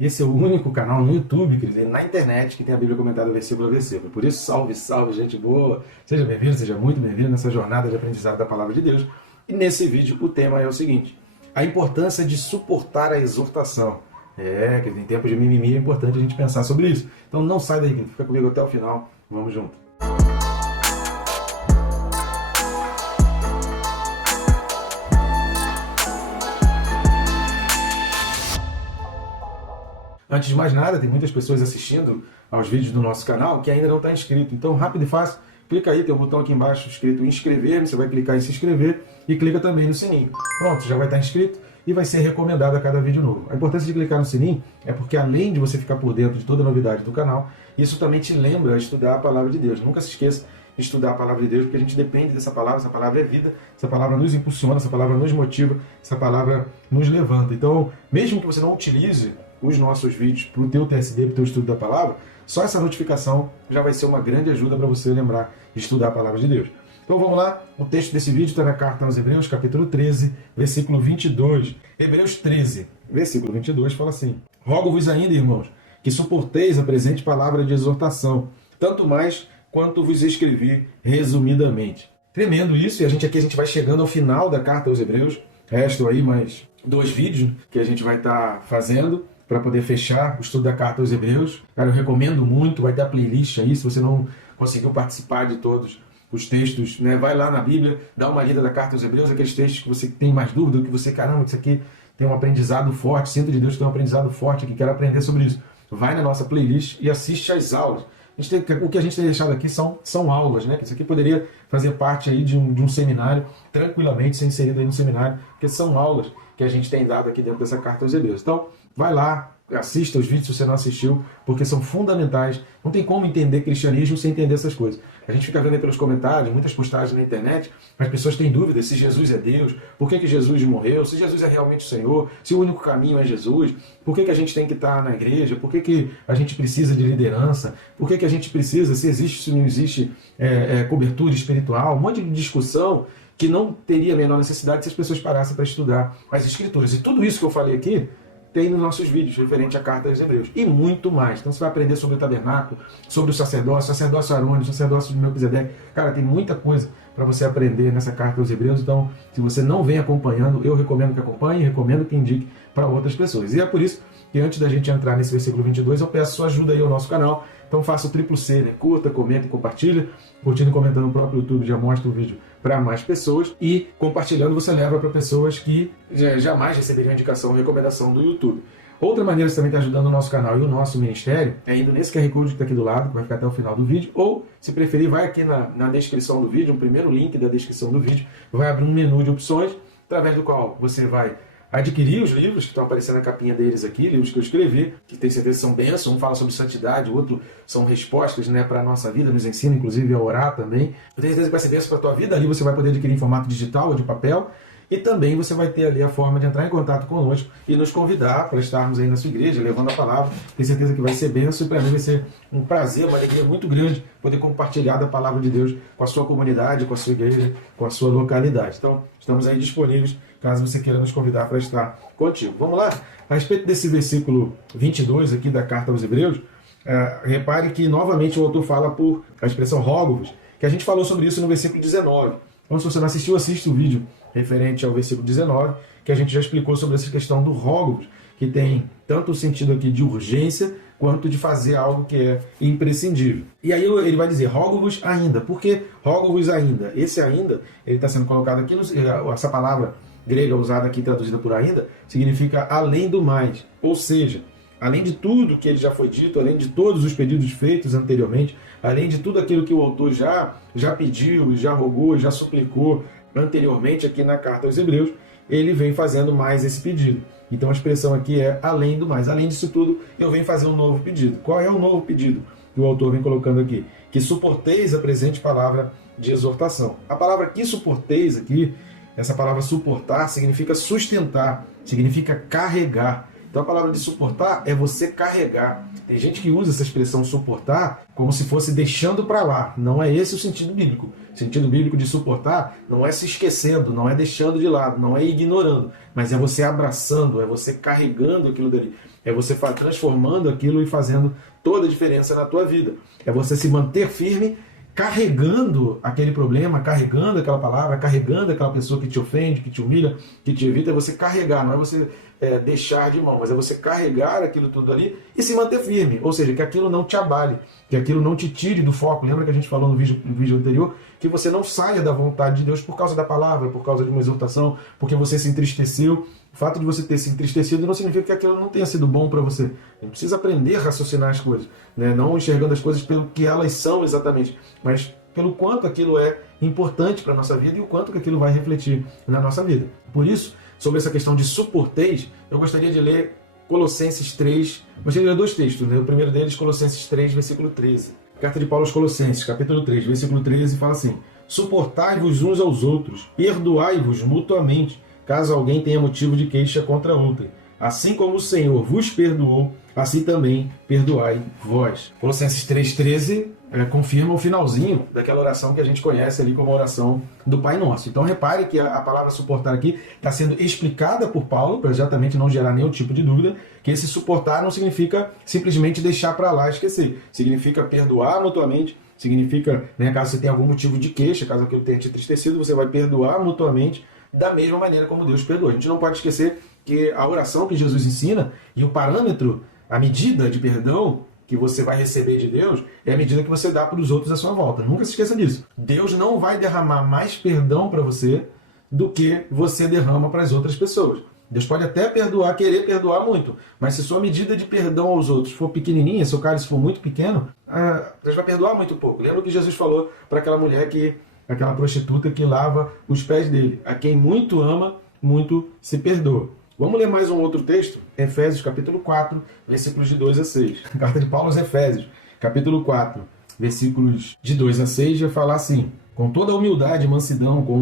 E esse é o único canal no YouTube, quer dizer, na internet, que tem a Bíblia comentada versículo a versículo. Por isso, salve, salve, gente boa! Seja bem-vindo, seja muito bem-vindo nessa jornada de aprendizado da Palavra de Deus. E nesse vídeo o tema é o seguinte: a importância de suportar a exortação. Que em tempos de mimimi é importante a gente pensar sobre isso. Então não sai daí, fica comigo até o final. Vamos junto. Antes de mais nada, tem muitas pessoas assistindo aos vídeos do nosso canal que ainda não está inscrito. Então, rápido e fácil, clica aí, tem um botão aqui embaixo escrito inscrever, você vai clicar em se inscrever e clica também no sininho. Pronto, já vai estar inscrito e vai ser recomendado a cada vídeo novo. A importância de clicar no sininho é porque, além de você ficar por dentro de toda a novidade do canal, isso também te lembra a estudar a Palavra de Deus. Nunca se esqueça de estudar a Palavra de Deus, porque a gente depende dessa palavra. Essa palavra é vida, essa palavra nos impulsiona, essa palavra nos motiva, essa palavra nos levanta. Então, mesmo que você não utilize os nossos vídeos para o teu TSD, para o teu estudo da palavra, só essa notificação já vai ser uma grande ajuda para você lembrar de estudar a Palavra de Deus. Então vamos lá, o texto desse vídeo está na carta aos Hebreus, capítulo 13, versículo 22. Hebreus 13, versículo 22 fala assim: rogo-vos ainda, irmãos, que suporteis a presente palavra de exortação, tanto mais quanto vos escrevi resumidamente. Tremendo isso, e a gente vai chegando ao final da carta aos Hebreus. Restam aí mais 2 vídeos que a gente vai estar fazendo para poder fechar o estudo da carta aos Hebreus. Cara, eu recomendo muito, vai ter a playlist aí, se você não conseguiu participar de todos os textos, né? Vai lá na Bíblia, dá uma lida da carta aos Hebreus, aqueles textos que você tem mais dúvida, que você, caramba, isso aqui tem um aprendizado forte, sinto de Deus que tem um aprendizado forte aqui, quero aprender sobre isso. Vai na nossa playlist e assiste às aulas. O que a gente tem deixado aqui são aulas, né? Isso aqui poderia fazer parte aí de um seminário, tranquilamente ser inserido aí no seminário, porque são aulas que a gente tem dado aqui dentro dessa carta aos Hebreus. Então, vai lá, assista os vídeos se você não assistiu, porque são fundamentais. Não tem como entender cristianismo sem entender essas coisas. A gente fica vendo aí pelos comentários, muitas postagens na internet, as pessoas têm dúvidas se Jesus é Deus, por que Jesus morreu, se Jesus é realmente o Senhor, se o único caminho é Jesus, por que a gente tem que estar na igreja, por que a gente precisa de liderança, por que a gente precisa, se existe, se não existe cobertura espiritual, um monte de discussão que não teria a menor necessidade se as pessoas parassem para estudar as Escrituras. E tudo isso que eu falei aqui tem nos nossos vídeos referente à carta aos Hebreus. E muito mais. Então você vai aprender sobre o tabernáculo, sobre o sacerdócio arônico, sacerdócio de Melquisedeque. Cara, tem muita coisa para você aprender nessa carta aos Hebreus. Então, se você não vem acompanhando, eu recomendo que acompanhe, recomendo que indique para outras pessoas. E é por isso que antes da gente entrar nesse versículo 22, eu peço sua ajuda aí ao nosso canal. Então faça o triplo C, né? Curta, comenta e compartilha. Curtindo e comentando no próprio YouTube já mostra o vídeo para mais pessoas. E compartilhando você leva para pessoas que jamais receberiam indicação ou recomendação do YouTube. Outra maneira que você também está ajudando o nosso canal e o nosso ministério é indo nesse QR Code que está aqui do lado, que vai ficar até o final do vídeo. Ou, se preferir, vai aqui na descrição do vídeo, o primeiro link da descrição do vídeo, vai abrir um menu de opções, através do qual você vai adquirir os livros que estão aparecendo na capinha deles aqui, livros que eu escrevi, que tenho certeza que são bênçãos. Um fala sobre santidade, o outro são respostas, né, para a nossa vida, nos ensina inclusive a orar também. Eu tenho certeza que vai ser bênção para a tua vida. Ali você vai poder adquirir em formato digital ou de papel. E também você vai ter ali a forma de entrar em contato conosco e nos convidar para estarmos aí na sua igreja, levando a palavra. Tenho certeza que vai ser bênção e para mim vai ser um prazer, uma alegria muito grande poder compartilhar da palavra de Deus com a sua comunidade, com a sua igreja, com a sua localidade. Então, estamos aí disponíveis caso você queira nos convidar para estar contigo. Vamos lá? A respeito desse versículo 22 aqui da carta aos Hebreus, repare que novamente o autor fala por a expressão rogo-vos, que a gente falou sobre isso no versículo 19. Então, se você não assistiu, assiste o vídeo referente ao versículo 19, que a gente já explicou sobre essa questão do rogo-vos, que tem tanto o sentido aqui de urgência, quanto de fazer algo que é imprescindível. E aí ele vai dizer, rogo-vos ainda. Por que rogo-vos ainda? Esse ainda, ele está sendo colocado aqui, essa palavra grega usada aqui, traduzida por ainda, significa além do mais. Ou seja, além de tudo que ele já foi dito, além de todos os pedidos feitos anteriormente, além de tudo aquilo que o autor já pediu, já rogou, já suplicou anteriormente aqui na carta aos Hebreus, ele vem fazendo mais esse pedido. Então a expressão aqui é além do mais. Além disso tudo, eu venho fazer um novo pedido. Qual é o novo pedido que o autor vem colocando aqui? Que suporteis a presente palavra de exortação. A palavra que suporteis aqui, essa palavra suportar, significa sustentar, significa carregar. Então a palavra de suportar é você carregar. Tem gente que usa essa expressão suportar como se fosse deixando para lá. Não é esse o sentido bíblico. O sentido bíblico de suportar não é se esquecendo, não é deixando de lado, não é ignorando, mas é você abraçando, é você carregando aquilo dali. É você transformando aquilo e fazendo toda a diferença na tua vida. É você se manter firme, carregando aquele problema, carregando aquela palavra, carregando aquela pessoa que te ofende, que te humilha, que te evita. É você carregar, não é você deixar de mão, mas é você carregar aquilo tudo ali e se manter firme. Ou seja, que aquilo não te abale, que aquilo não te tire do foco. Lembra que a gente falou no vídeo anterior? Que você não saia da vontade de Deus por causa da palavra, por causa de uma exortação, porque você se entristeceu. O fato de você ter se entristecido não significa que aquilo não tenha sido bom para você. A gente precisa aprender a raciocinar as coisas, né? Não enxergando as coisas pelo que elas são exatamente, mas pelo quanto aquilo é importante para a nossa vida e o quanto que aquilo vai refletir na nossa vida. Por isso, sobre essa questão de suporteis, eu gostaria de ler Colossenses 3, gostaria de ler dois textos, né? O primeiro deles, Colossenses 3, versículo 13. Carta de Paulo aos Colossenses, capítulo 3, versículo 13, fala assim: suportai-vos uns aos outros, perdoai-vos mutuamente, caso alguém tenha motivo de queixa contra outrem. Assim como o Senhor vos perdoou, assim também perdoai vós. Colossenses 3,13 confirma o finalzinho daquela oração que a gente conhece ali como a oração do Pai Nosso. Então repare que a palavra suportar aqui está sendo explicada por Paulo, para exatamente não gerar nenhum tipo de dúvida, que esse suportar não significa simplesmente deixar para lá e esquecer. Significa perdoar mutuamente, significa, né, caso você tenha algum motivo de queixa, caso aquilo tenha te entristecido, você vai perdoar mutuamente da mesma maneira como Deus perdoa. A gente não pode esquecer que a oração que Jesus ensina e o parâmetro, a medida de perdão que você vai receber de Deus é a medida que você dá para os outros à sua volta. Nunca se esqueça disso. Deus não vai derramar mais perdão para você do que você derrama para as outras pessoas. Deus pode até perdoar, querer perdoar muito, mas se sua medida de perdão aos outros for pequenininha, se o cálice for muito pequeno, Deus vai perdoar muito pouco. Lembra o que Jesus falou para aquela mulher aquela prostituta que lava os pés dele? A quem muito ama, muito se perdoa. Vamos ler mais um outro texto? Efésios capítulo 4, versículos de 2 a 6. Carta de Paulo aos Efésios, capítulo 4, versículos de 2 a 6, vai falar assim: com toda humildade e mansidão, com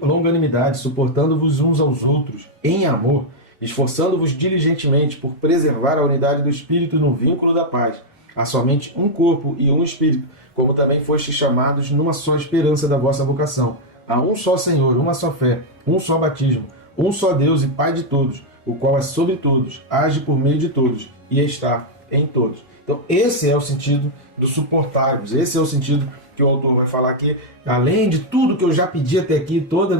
longanimidade, suportando-vos uns aos outros, em amor, esforçando-vos diligentemente por preservar a unidade do Espírito no vínculo da paz. Há somente um corpo e um Espírito, como também fostes chamados numa só esperança da vossa vocação. Há um só Senhor, uma só fé, um só batismo, um só Deus e Pai de todos, o qual é sobre todos, age por meio de todos e está em todos. Então esse é o sentido do suportar-vos, esse é o sentido que o autor vai falar aqui. Além de tudo que eu já pedi até aqui, toda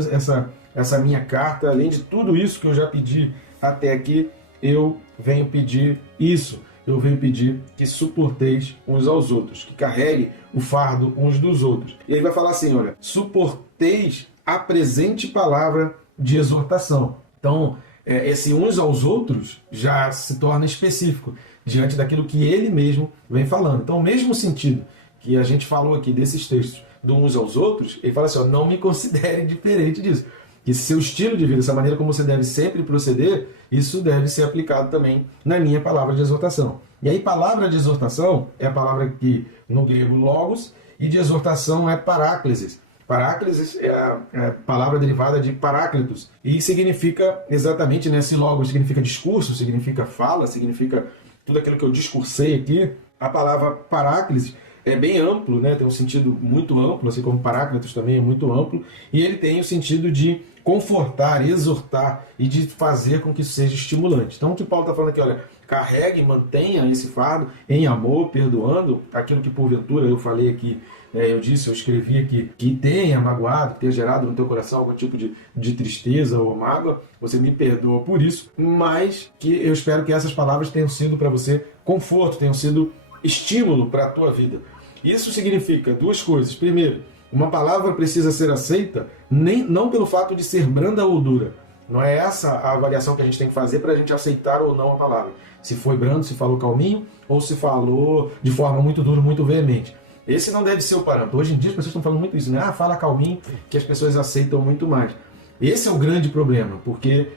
essa minha carta, além de tudo isso que eu já pedi até aqui, eu venho pedir isso. Eu venho pedir que suporteis uns aos outros, que carregue o fardo uns dos outros. E ele vai falar assim, olha, suporteis a presente palavra de exortação. Então, esse uns aos outros já se torna específico diante daquilo que ele mesmo vem falando. Então, o mesmo sentido que a gente falou aqui desses textos do uns aos outros, ele fala assim, ó, não me considere diferente disso. Que seu estilo de vida, essa maneira como você deve sempre proceder, isso deve ser aplicado também na minha palavra de exortação. E aí, palavra de exortação é a palavra que no grego logos, e de exortação é paráclesis. Paráclesis é a palavra derivada de paráclitos, e significa exatamente, né, esse logos significa discurso, significa fala, significa tudo aquilo que eu discursei aqui. A palavra paráclesis é bem amplo, né? Tem um sentido muito amplo, assim como paráclitos também é muito amplo, e ele tem o sentido de confortar, exortar e de fazer com que isso seja estimulante. Então o que Paulo está falando aqui, olha, carregue, mantenha esse fardo em amor, perdoando aquilo que porventura eu falei aqui, eu escrevi aqui, que tenha magoado, que tenha gerado no teu coração algum tipo de tristeza ou mágoa, você me perdoa por isso, mas que eu espero que essas palavras tenham sido para você conforto, tenham sido estímulo para a tua vida. Isso significa duas coisas. Primeiro, uma palavra precisa ser aceita não pelo fato de ser branda ou dura. Não é essa a avaliação que a gente tem que fazer para a gente aceitar ou não a palavra. Se foi brando, se falou calminho, ou se falou de forma muito dura, muito veemente. Esse não deve ser o parâmetro. Hoje em dia as pessoas estão falando muito isso, né? Fala calminho, que as pessoas aceitam muito mais. Esse é o grande problema, porque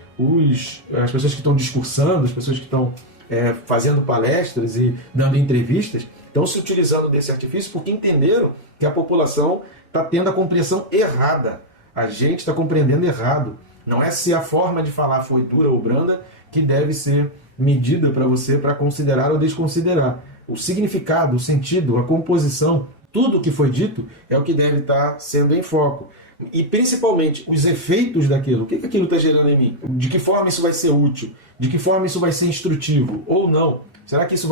as pessoas que estão discursando, as pessoas que estão fazendo palestras e dando entrevistas, estão se utilizando desse artifício porque entenderam que a população está tendo a compreensão errada. A gente está compreendendo errado. Não é se a forma de falar foi dura ou branda que deve ser medida para você para considerar ou desconsiderar. O significado, o sentido, a composição, tudo que foi dito é o que deve estar sendo em foco. E principalmente os efeitos daquilo. O que aquilo está gerando em mim? De que forma isso vai ser útil? De que forma isso vai ser instrutivo? Ou não? Será que isso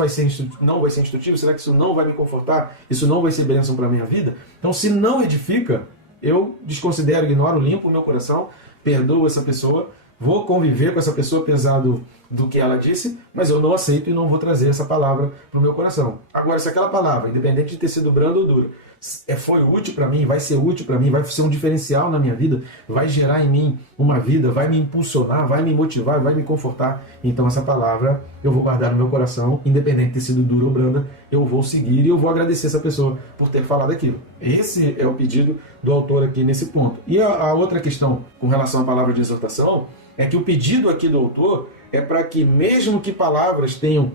não vai ser instrutivo? Será que isso não vai me confortar? Isso não vai ser bênção para a minha vida? Então, se não edifica, eu desconsidero, ignoro, limpo o meu coração, perdoo essa pessoa, vou conviver com essa pessoa apesar do que ela disse, mas eu não aceito e não vou trazer essa palavra para o meu coração. Agora, se aquela palavra, independente de ter sido branda ou dura, foi útil para mim, vai ser útil para mim, vai ser um diferencial na minha vida, vai gerar em mim uma vida, vai me impulsionar, vai me motivar, vai me confortar, então essa palavra eu vou guardar no meu coração, independente de ter sido dura ou branda, eu vou seguir e eu vou agradecer essa pessoa por ter falado aquilo. Esse é o pedido do autor aqui nesse ponto. E a outra questão com relação à palavra de exortação é que o pedido aqui do autor é para que, mesmo que palavras tenham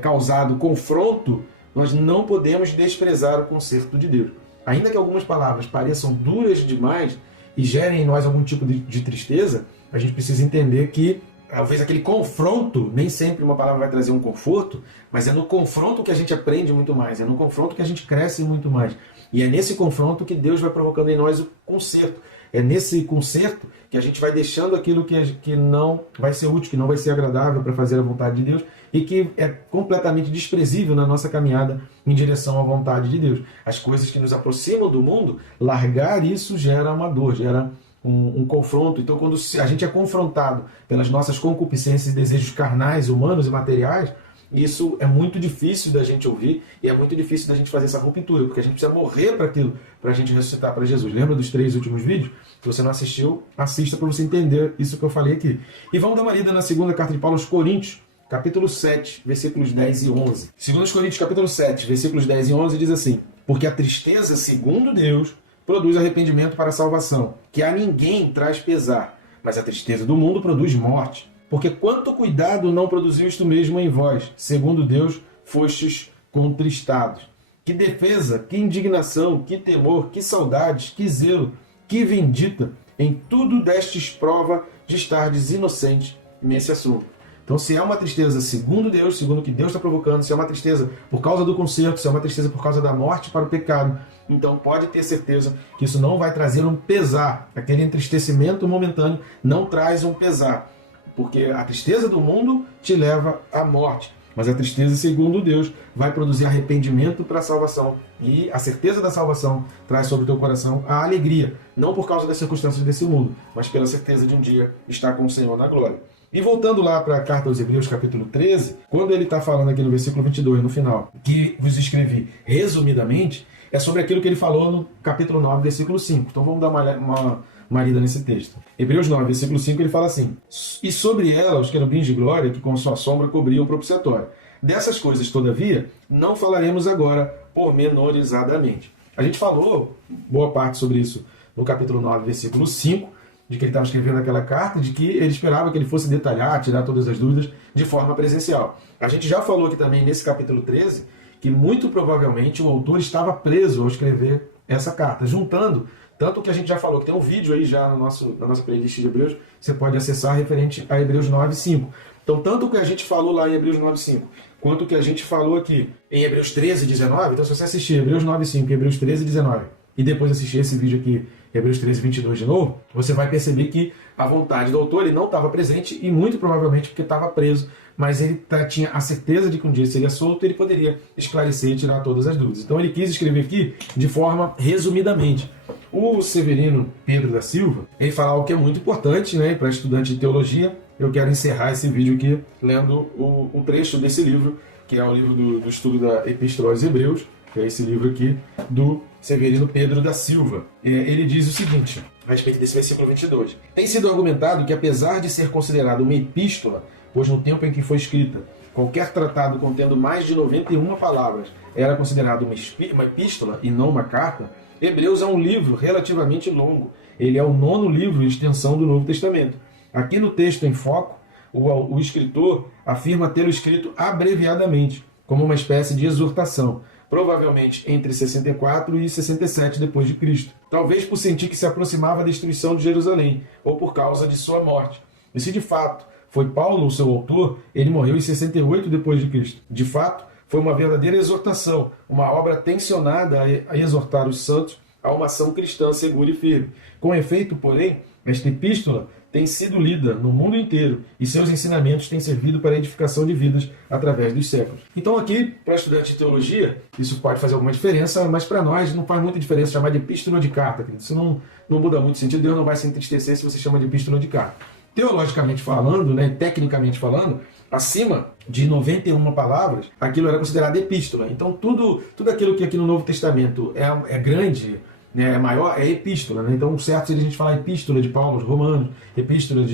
causado confronto, nós não podemos desprezar o conserto de Deus. Ainda que algumas palavras pareçam duras demais e gerem em nós algum tipo de tristeza, a gente precisa entender que talvez aquele confronto, nem sempre uma palavra vai trazer um conforto, mas é no confronto que a gente aprende muito mais, é no confronto que a gente cresce muito mais. E é nesse confronto que Deus vai provocando em nós o conserto. É nesse conserto que a gente vai deixando aquilo que não vai ser útil, que não vai ser agradável para fazer a vontade de Deus e que é completamente desprezível na nossa caminhada em direção à vontade de Deus. As coisas que nos aproximam do mundo, largar isso gera uma dor, gera um confronto. Então, quando a gente é confrontado pelas nossas concupiscências e desejos carnais, humanos e materiais, isso é muito difícil da gente ouvir e é muito difícil da gente fazer essa ruptura, porque a gente precisa morrer para aquilo, para a gente ressuscitar para Jesus. Lembra dos 3 últimos vídeos? Se você não assistiu, assista para você entender isso que eu falei aqui. E vamos dar uma lida na segunda carta de Paulo aos Coríntios, capítulo 7, versículos 10 e 11. 2 Coríntios, capítulo 7, versículos 10 e 11 diz assim: porque a tristeza, segundo Deus, produz arrependimento para a salvação, que a ninguém traz pesar, mas a tristeza do mundo produz morte. Porque quanto cuidado não produziu isto mesmo em vós, segundo Deus fostes contristados. Que defesa, que indignação, que temor, que saudades, que zelo, que vindita, em tudo destes prova de estardes inocentes nesse assunto. Então, se é uma tristeza segundo Deus, segundo o que Deus está provocando, se é uma tristeza por causa do conserto, se é uma tristeza por causa da morte para o pecado, então pode ter certeza que isso não vai trazer um pesar. Aquele entristecimento momentâneo não traz um pesar. Porque a tristeza do mundo te leva à morte. Mas a tristeza, segundo Deus, vai produzir arrependimento para a salvação. E a certeza da salvação traz sobre o teu coração a alegria. Não por causa das circunstâncias desse mundo, mas pela certeza de um dia estar com o Senhor na glória. E voltando lá para a carta aos Hebreus, capítulo 13, quando ele está falando aqui no versículo 22, no final, que vos escrevi resumidamente, é sobre aquilo que ele falou no capítulo 9, versículo 5. Então vamos dar uma lida nesse texto. Hebreus 9, versículo 5, ele fala assim: e sobre ela os querubins de glória que com sua sombra cobriam o propiciatório. Dessas coisas, todavia, não falaremos agora pormenorizadamente. A gente falou boa parte sobre isso no capítulo 9, versículo 5, de que ele estava escrevendo aquela carta, de que ele esperava que ele fosse detalhar, tirar todas as dúvidas de forma presencial. A gente já falou aqui também nesse capítulo 13 que muito provavelmente o autor estava preso ao escrever essa carta, juntando tanto que a gente já falou, que tem um vídeo aí já na nossa playlist de Hebreus, você pode acessar referente a Hebreus 9:5. Então, tanto o que a gente falou lá em Hebreus 9:5, quanto o que a gente falou aqui em Hebreus 13:19, então se você assistir Hebreus 9:5 e Hebreus 13:19, e depois assistir esse vídeo aqui, Hebreus 13:22 de novo, você vai perceber que a vontade do autor ele não estava presente, e muito provavelmente porque estava preso, mas ele tinha a certeza de que um dia seria solto e ele poderia esclarecer e tirar todas as dúvidas. Então ele quis escrever aqui de forma resumidamente. O Severino Pedro da Silva, ele fala algo que é muito importante, né, para estudante de teologia. Eu quero encerrar esse vídeo aqui lendo um trecho desse livro, que é o livro do estudo da Epístola aos Hebreus, que é esse livro aqui do Severino Pedro da Silva. Ele diz o seguinte, a respeito desse versículo 22. Tem sido argumentado que, apesar de ser considerado uma epístola, pois no tempo em que foi escrita, qualquer tratado contendo mais de 91 palavras era considerado uma epístola e não uma carta, Hebreus é um livro relativamente longo. Ele é o 9º livro em extensão do Novo Testamento. Aqui no texto em foco, o escritor afirma tê-lo escrito abreviadamente, como uma espécie de exortação, provavelmente entre 64 e 67 depois de Cristo. Talvez por sentir que se aproximava a destruição de Jerusalém, ou por causa de sua morte. E se de fato foi Paulo o seu autor, ele morreu em 68 depois de Cristo. De fato, foi uma verdadeira exortação, uma obra tensionada a exortar os santos a uma ação cristã segura e firme. Com efeito, porém, esta epístola tem sido lida no mundo inteiro e seus ensinamentos têm servido para a edificação de vidas através dos séculos. Então aqui, para estudante de teologia, isso pode fazer alguma diferença, mas para nós não faz muita diferença chamar de epístola ou de carta. Isso não muda muito o sentido, Deus não vai se entristecer se você chama de epístola ou de carta. Teologicamente falando, tecnicamente falando, acima de 91 palavras, aquilo era considerado epístola. Então tudo aquilo que aqui no Novo Testamento é grande, é maior, é epístola. Então o certo seria a gente falar epístola de Paulo aos Romanos, epístola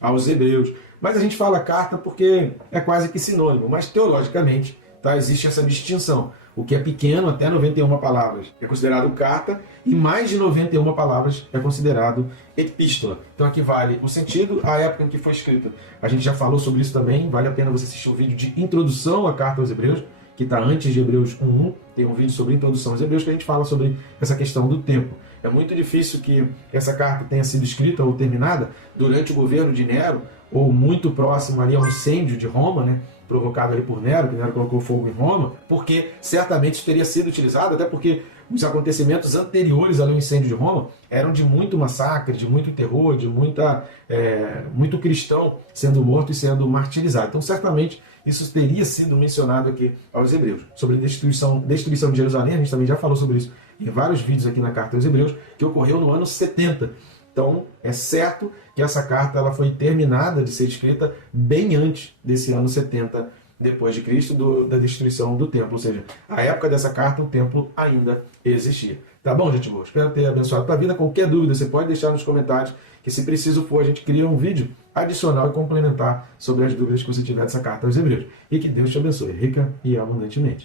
aos Hebreus. Mas a gente fala carta porque é quase que sinônimo. Mas teologicamente existe essa distinção. O que é pequeno, até 91 palavras, é considerado carta, e mais de 91 palavras é considerado epístola. Então aqui vale o sentido, a época em que foi escrita. A gente já falou sobre isso também, vale a pena você assistir o vídeo de introdução à carta aos Hebreus, que está antes de Hebreus 1.1, tem um vídeo sobre introdução aos Hebreus que a gente fala sobre essa questão do tempo. É muito difícil que essa carta tenha sido escrita ou terminada durante o governo de Nero, ou muito próximo ali ao incêndio de Roma, provocado ali por Nero, que Nero colocou fogo em Roma, porque certamente isso teria sido utilizado, até porque os acontecimentos anteriores ao incêndio de Roma eram de muito massacre, de muito terror, de muito cristão sendo morto e sendo martirizado. Então, certamente, isso teria sido mencionado aqui aos Hebreus. Sobre a destruição de Jerusalém, a gente também já falou sobre isso em vários vídeos aqui na Carta aos Hebreus, que ocorreu no ano 70. Então, é certo que essa carta ela foi terminada de ser escrita bem antes desse ano 70 depois de Cristo, da destruição do templo. Ou seja, a época dessa carta, o templo ainda existia. Tá bom, gente boa? Espero ter abençoado a tua vida. Qualquer dúvida, você pode deixar nos comentários, que se preciso for, a gente cria um vídeo adicional e complementar sobre as dúvidas que você tiver dessa carta aos Hebreus. E que Deus te abençoe, rica e abundantemente.